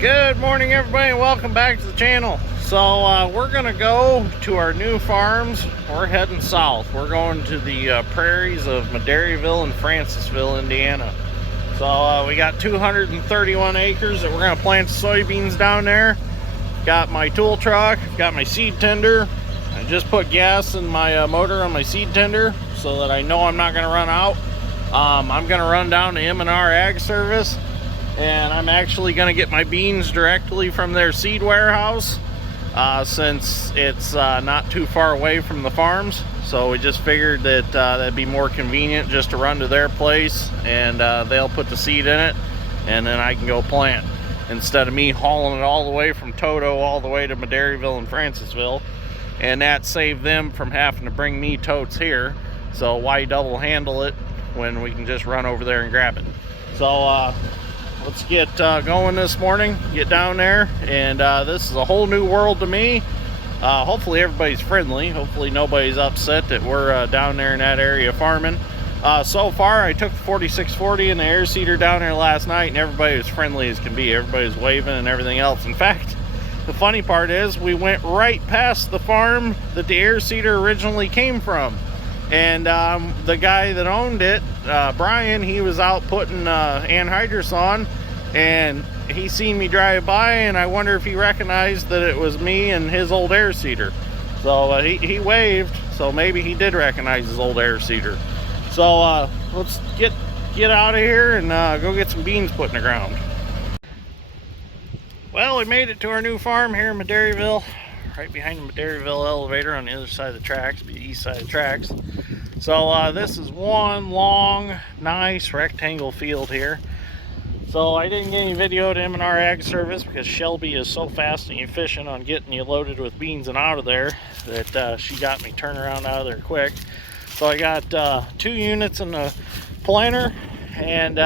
Good morning, everybody, and welcome back to the channel. So we're gonna go to our new farms. We're heading south. We're going to the prairies of Madairyville and Francisville, Indiana. So we got 231 acres that we're gonna plant soybeans down there. Got my tool truck, got my seed tender. I just put gas in my motor on my seed tender so that I know I'm not gonna run out. I'm gonna run down to M&R Ag Service, and I'm actually going to get my beans directly from their seed warehouse since it's not too far away from the farms. So we just figured that that'd be more convenient just to run to their place, and they'll put the seed in it, and then I can go plant instead of me hauling it all the way from Toto all the way to Madairyville and Francisville. And that saved them from having to bring me totes here. So why double handle it when we can just run over there and grab it? So let's get going this morning, get down there, and this is a whole new world to me. Hopefully everybody's friendly. Hopefully nobody's upset that we're down there in that area farming. So far, I took the 4640 and the air seeder down there last night, and everybody was friendly as can be. Everybody was waving and everything else. In fact, the funny part is we went right past the farm that the air seeder originally came from. And the guy that owned it, Brian, he was out putting anhydrous on, and he seen me drive by, and I wonder if he recognized that it was me and his old air seeder. So he waved, so maybe he did recognize his old air seeder. So let's get out of here and go get some beans put in the ground. Well, we made it to our new farm here in Madairyville, right behind the Madairyville elevator on the other side of the tracks, the east side of the tracks. So this is one long, nice rectangle field here. So I didn't get any video to M&R Ag Service because Shelby is so fast and efficient on getting you loaded with beans and out of there that she got me turned around out of there quick. So I got 2 units in the planter and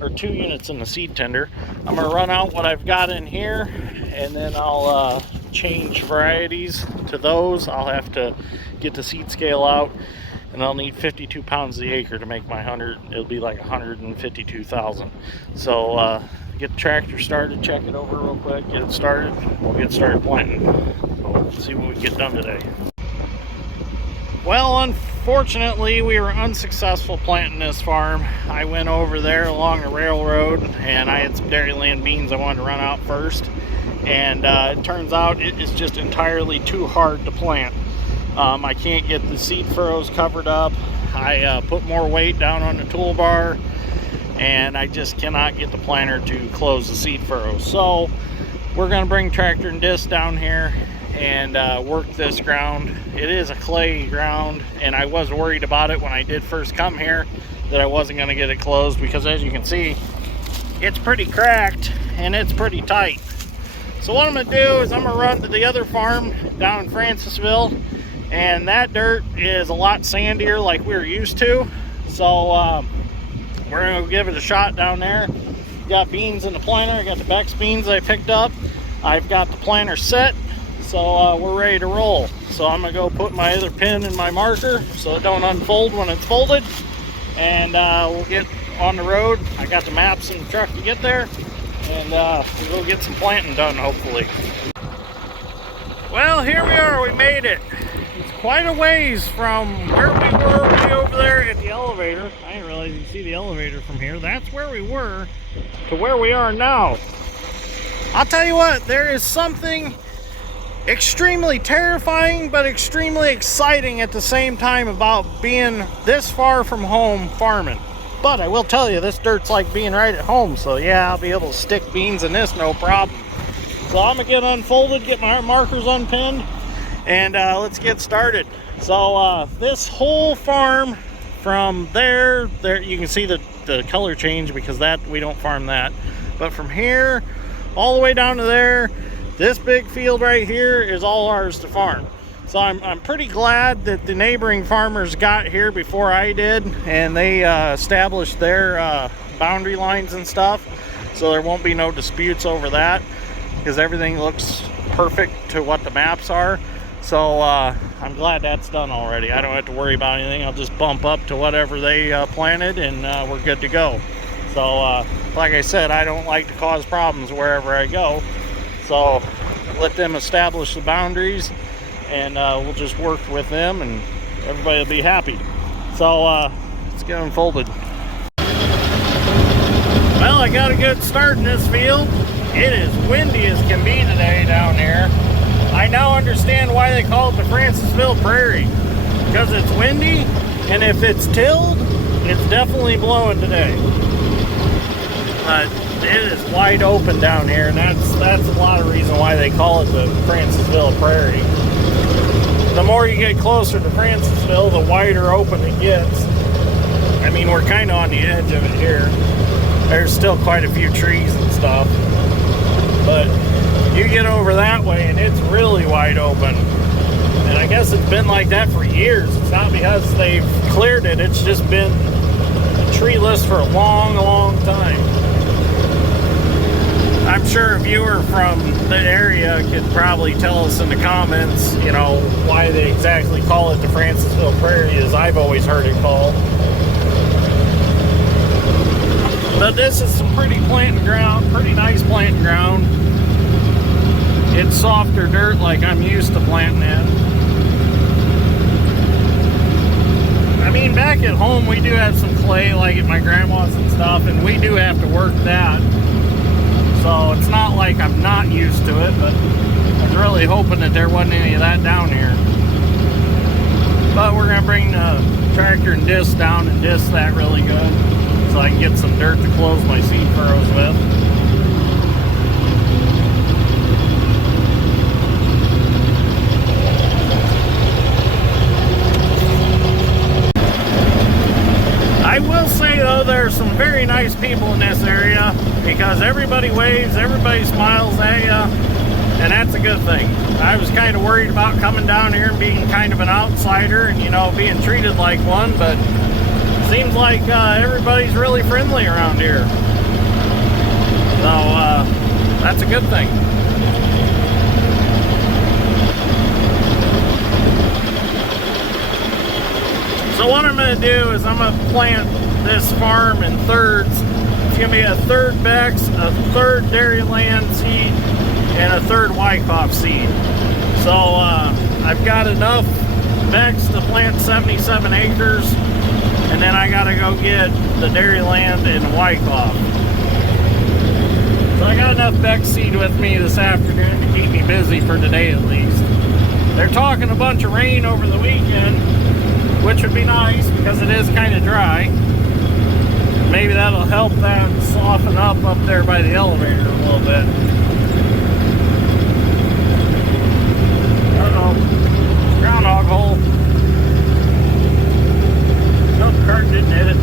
or 2 units in the seed tender. I'm gonna run out what I've got in here, and then I'll change varieties to those. I'll have to get the seed scale out, and I'll need 52 pounds the acre to make my 100. It'll be like 152,000. So get the tractor started, check it over real quick, get it started. We'll get started planting. So let's see what we get done today. Well, unfortunately, we were unsuccessful planting this farm. I went over there along the railroad, and I had some dairyland beans I wanted to run out first. And it turns out it is just entirely too hard to plant. I can't get the seed furrows covered up. I put more weight down on the toolbar, and I just cannot get the planter to close the seed furrows. So we're going to bring tractor and disc down here and work this ground. It is a clay ground, and I was worried about it when I did first come here that I wasn't going to get it closed, because as you can see, it's pretty cracked and it's pretty tight. So what I'm going to do is I'm going to run to the other farm down in Francisville, and that dirt is a lot sandier like we were used to. So we're going to give it a shot down there. Got beans in the planter. I got the Bex beans I picked up. I've got the planter set, so we're ready to roll. So I'm going to go put my other pin in my marker so it don't unfold when it's folded, and we'll get on the road. I got the maps in the truck to get there, and we'll go get some planting done, hopefully. Well, here we are. We made it. It's quite a ways from where we were way over there at the elevator. I didn't realize you could see the elevator from here. That's where we were to where we are now. I'll tell you what, there is something extremely terrifying but extremely exciting at the same time about being this far from home farming. But I will tell you, this dirt's like being right at home, so yeah, I'll be able to stick beans in this no problem. So I'm gonna get unfolded, get my markers unpinned, and let's get started. So this whole farm from there you can see the color change because that we don't farm that. But from here all the way down to there, this big field right here is all ours to farm. So I'm pretty glad that the neighboring farmers got here before I did, and they established their boundary lines and stuff, so there won't be no disputes over that, because everything looks perfect to what the maps are. So I'm glad that's done already. I don't have to worry about anything. I'll just bump up to whatever they planted, and we're good to go. So like I said, I don't like to cause problems wherever I go. So let them establish the boundaries, and we'll just work with them, and everybody will be happy. So let's get unfolded. Well, I got a good start in this field. It is windy as can be today down here. I now understand why they call it the Francisville Prairie, because it's windy, and if it's tilled, it's definitely blowing today. It is wide open down here, and that's a lot of reason why they call it the Francisville Prairie. The more you get closer to Francisville, the wider open it gets. I mean, we're kind of on the edge of it here. There's still quite a few trees and stuff, but you get over that way and it's really wide open. And I guess it's been like that for years. It's not because they've cleared it, it's just been treeless for a long, long time. I'm sure a viewer from the area could probably tell us in the comments, you know, why they exactly call it the Francisville Prairie, as I've always heard it called. But this is some pretty planting ground, pretty nice planting ground. It's softer dirt like I'm used to planting in. I mean, back at home we do have some clay like at my grandma's and stuff, and we do have to work that. So it's not like I'm not used to it, but I was really hoping that there wasn't any of that down here. But we're gonna bring the tractor and disc down and disc that really good, so I can get some dirt to close my seed furrows with. I will say though, there are some very nice people in this area, because everybody waves, everybody smiles at you, and that's a good thing. I was kind of worried about coming down here and being kind of an outsider and, you know, being treated like one, but seems like everybody's really friendly around here. So that's a good thing. So what I'm going to do is I'm going to plant this farm in thirds. It's going to be a third Bex, a third Dairyland seed, and a third Wyckoff seed. So I've got enough Bex to plant 77 acres, and then I got to go get the Dairyland and Wyckoff. So I got enough Bex seed with me this afternoon to keep me busy for today at least. They're talking a bunch of rain over the weekend, which would be nice because it is kind of dry. Maybe that'll help that soften up there by the elevator a little bit. Uh-oh. Groundhog hole. Nope, cart didn't hit it.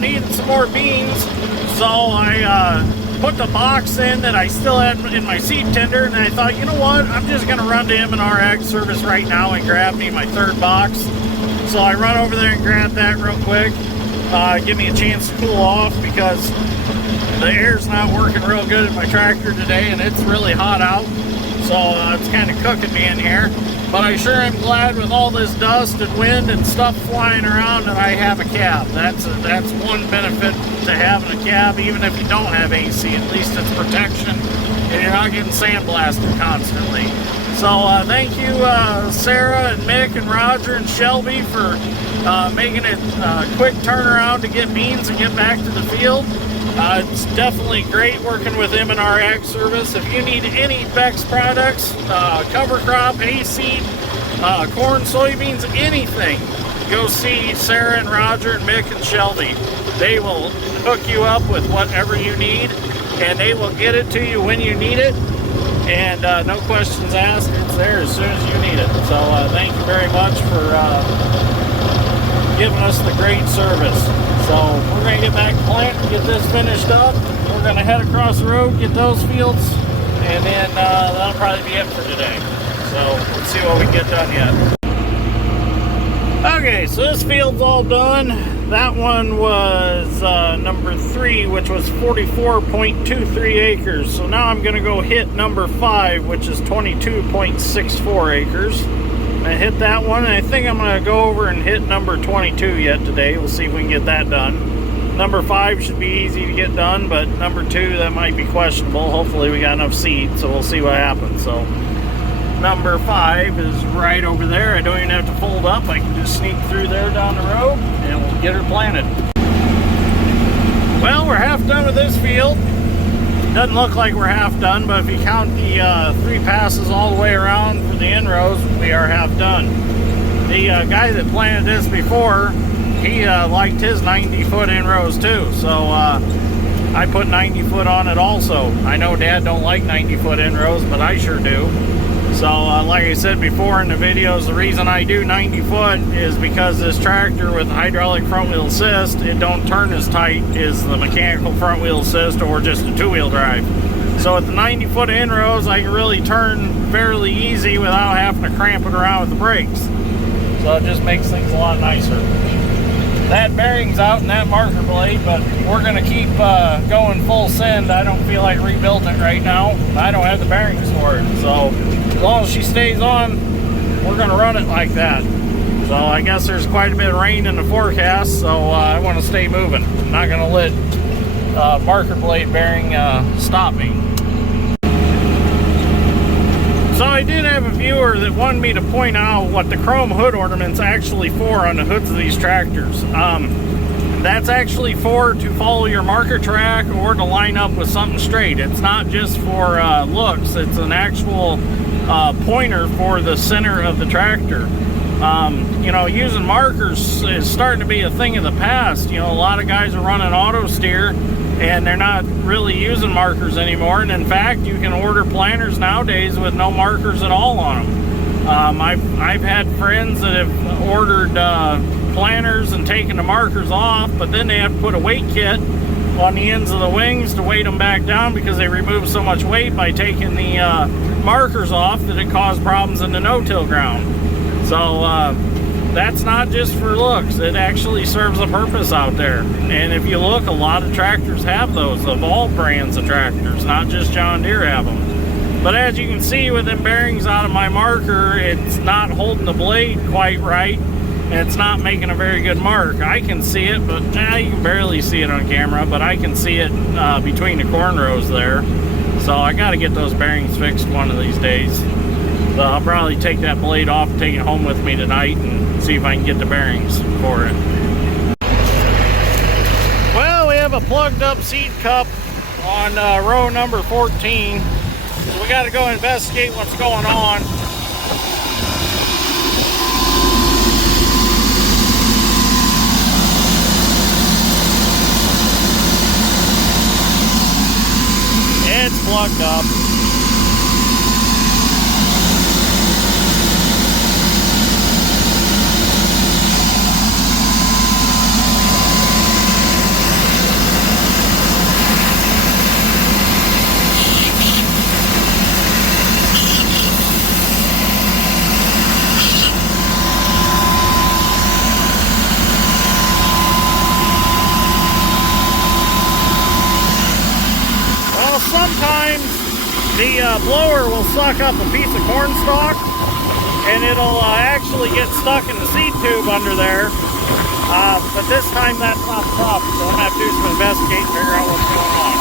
Needed some more beans, so I put the box in that I still had in my seed tender, and I thought, you know what, I'm just gonna run to M&R Ag Service right now and grab me my third box. So I run over there and grab that real quick, give me a chance to cool off, because the air's not working real good in my tractor today and it's really hot out, so it's kind of cooking me in here. But I sure am glad with all this dust and wind and stuff flying around that I have a cab. That's one benefit to having a cab, even if you don't have AC. At least it's protection and you're not getting sandblasted constantly. So thank you Sarah and Mick and Roger and Shelby for making it a quick turnaround to get beans and get back to the field. It's definitely great working with M&R Ag Service. If you need any Bex products, cover crop, hay seed, corn, soybeans, anything, go see Sarah and Roger and Mick and Shelby. They will hook you up with whatever you need, and they will get it to you when you need it, and no questions asked. It's there as soon as you need it. So thank you very much for giving us the great service. So we're going to get back to plant and get this finished up. We're going to head across the road, get those fields, and then that'll probably be it for today. So let's see what we can get done yet. Okay, so this field's all done. That one was number 3, which was 44.23 acres. So now I'm going to go hit number 5, which is 22.64 acres. I hit that one, and I think I'm going to go over and hit number 22 yet today. We'll see if we can get that done. Number 5 should be easy to get done, but number 2, that might be questionable. Hopefully we got enough seed, so we'll see what happens. So number 5 is right over there. I don't even have to fold up. I can just sneak through there down the road and we'll get her planted. Well, we're half done with this field. Doesn't look like we're half done, but if you count the 3 passes all the way around for the inrows, we are half done. The guy that planted this before, he liked his 90-foot inrows too, so I put 90 foot on it also. I know Dad don't like 90-foot inrows, but I sure do. So like I said before in the videos, the reason I do 90 foot is because this tractor with hydraulic front wheel assist, it don't turn as tight as the mechanical front wheel assist or just a 2-wheel drive. So with the 90 foot inrows, I can really turn fairly easy without having to cramp it around with the brakes. So it just makes things a lot nicer. That bearing's out in that marker blade, but we're going to keep going full send. I don't feel like rebuilding it right now. I don't have the bearings for it. So as long as she stays on, we're going to run it like that. So I guess there's quite a bit of rain in the forecast, so I want to stay moving. I'm not going to let marker blade bearing stop me. So I did have a viewer that wanted me to point out what the chrome hood ornament's actually for on the hoods of these tractors. That's actually to follow your marker track or to line up with something straight. It's not just for looks. It's an actual pointer for the center of the tractor. You know, using markers is starting to be a thing of the past. You know, a lot of guys are running auto steer and they're not really using markers anymore. And in fact, you can order planters nowadays with no markers at all on them. I've had friends that have ordered planters and taken the markers off, but then they have to put a weight kit on the ends of the wings to weight them back down because they remove so much weight by taking the markers off that it caused problems in the no-till ground. So that's not just for looks. It actually serves a purpose out there. And if you look, a lot of tractors have those, of all brands of tractors, not just John Deere have them. But as you can see with them bearings out of my marker, it's not holding the blade quite right, and it's not making a very good mark. I can see it, but you can barely see it on camera, but I can see it between the corn rows there. So I got to get those bearings fixed one of these days. So I'll probably take that blade off and take it home with me tonight and see if I can get the bearings for it. Well, we have a plugged up seed cup on row number 14. So we got to go investigate what's going on. It's plugged up. Sometimes the blower will suck up a piece of corn stalk and it'll actually get stuck in the seed tube under there. But this time that's not the problem, so I'm going to have to do some investigating and figure out what's going on.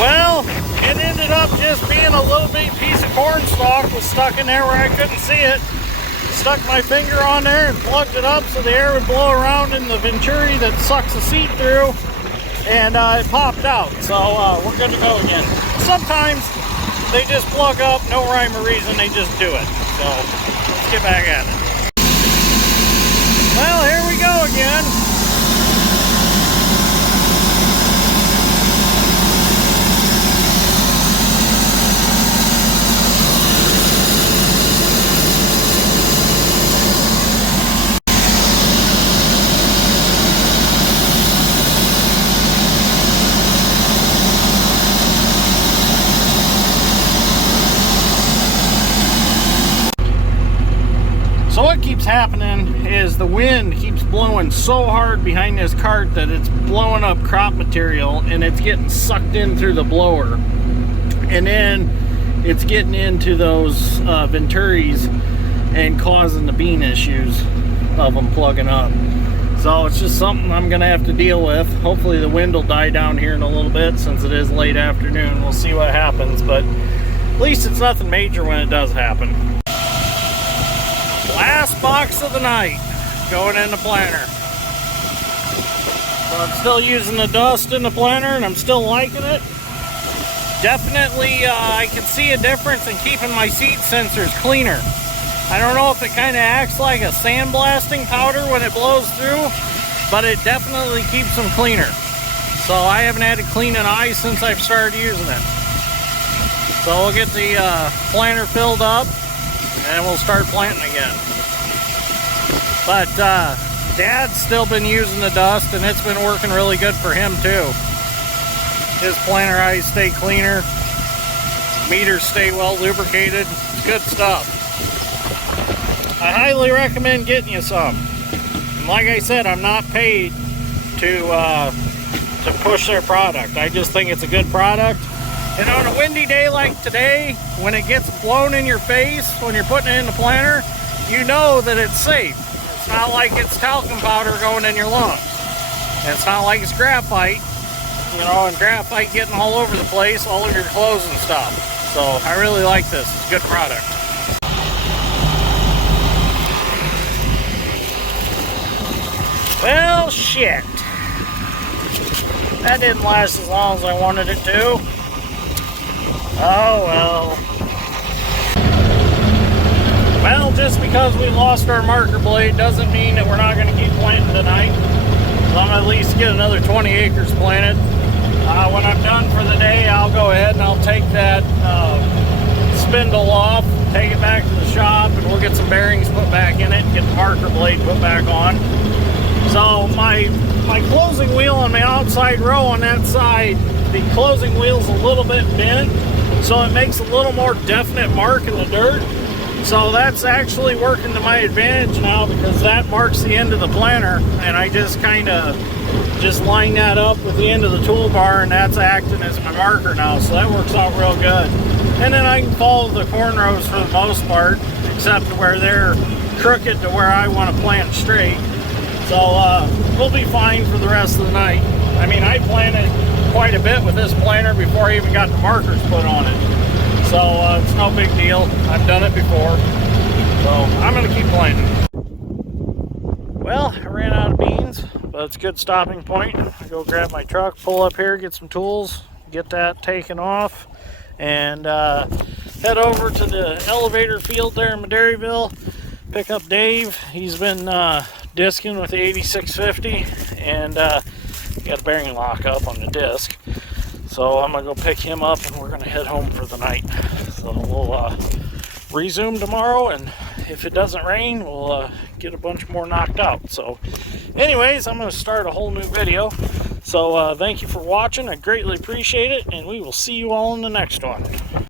Well, it ended up just being a little bitty piece of corn stalk was stuck in there where I couldn't see it. Stuck my finger on there and plugged it up so the air would blow around in the venturi that sucks the seed through. And it popped out, so we're good to go again. Sometimes they just plug up, no rhyme or reason, they just do it. So let's get back at it. Well, here we go again. So what keeps happening is the wind keeps blowing so hard behind this cart that it's blowing up crop material and it's getting sucked in through the blower. And then it's getting into those venturis and causing the bean issues of them plugging up. So it's just something I'm gonna have to deal with. Hopefully the wind will die down here in a little bit since it is late afternoon. We'll see what happens, but at least it's nothing major when it does happen. Last box of the night going in the planter. So I'm still using the dust in the planter and I'm still liking it. Definitely I can see a difference in keeping my seat sensors cleaner. I don't know if it kind of acts like a sandblasting powder when it blows through, but it definitely keeps them cleaner. So I haven't had to clean an eye since I've started using it. So we'll get the planter filled up and we'll start planting again. But Dad's still been using the dust and it's been working really good for him too. His planter eyes stay cleaner, meters stay well lubricated. It's good stuff. I highly recommend getting you some. And like I said, I'm not paid to push their product. I just think it's a good product. And on a windy day like today, when it gets blown in your face, when you're putting it in the planter, you know that it's safe. It's not like it's talcum powder going in your lungs. And it's not like it's graphite, you know, and graphite getting all over the place, all over your clothes and stuff. So I really like this. It's a good product. Well, shit. That didn't last as long as I wanted it to. Oh well. Well, just because we lost our marker blade doesn't mean that we're not going to keep planting tonight. So I'm going to at least get another 20 acres planted. When I'm done for the day, I'll go ahead and I'll take that spindle off, take it back to the shop, and we'll get some bearings put back in it and get the marker blade put back on. So my closing wheel on my outside row on that side, the closing wheel's a little bit bent, so it makes a little more definite mark in the dirt. So that's actually working to my advantage now because that marks the end of the planter, and I just kind of just line that up with the end of the toolbar, and that's acting as my marker now, so that works out real good. And then I can follow the corn rows for the most part, except where they're crooked to where I want to plant straight. So we'll be fine for the rest of the night. I mean, I planted quite a bit with this planter before I even got the markers put on it. So it's no big deal. I've done it before. So I'm going to keep planting. Well, I ran out of beans, but it's a good stopping point. I go grab my truck, pull up here, get some tools, get that taken off, and head over to the elevator field there in Madairyville, pick up Dave. He's been discing with the 8650, and got a bearing lock up on the disc. So I'm gonna go pick him up and we're gonna head home for the night. So we'll resume tomorrow, and if it doesn't rain, we'll get a bunch more knocked out. So anyways, I'm gonna start a whole new video. So thank you for watching. I greatly appreciate it, and we will see you all in the next one.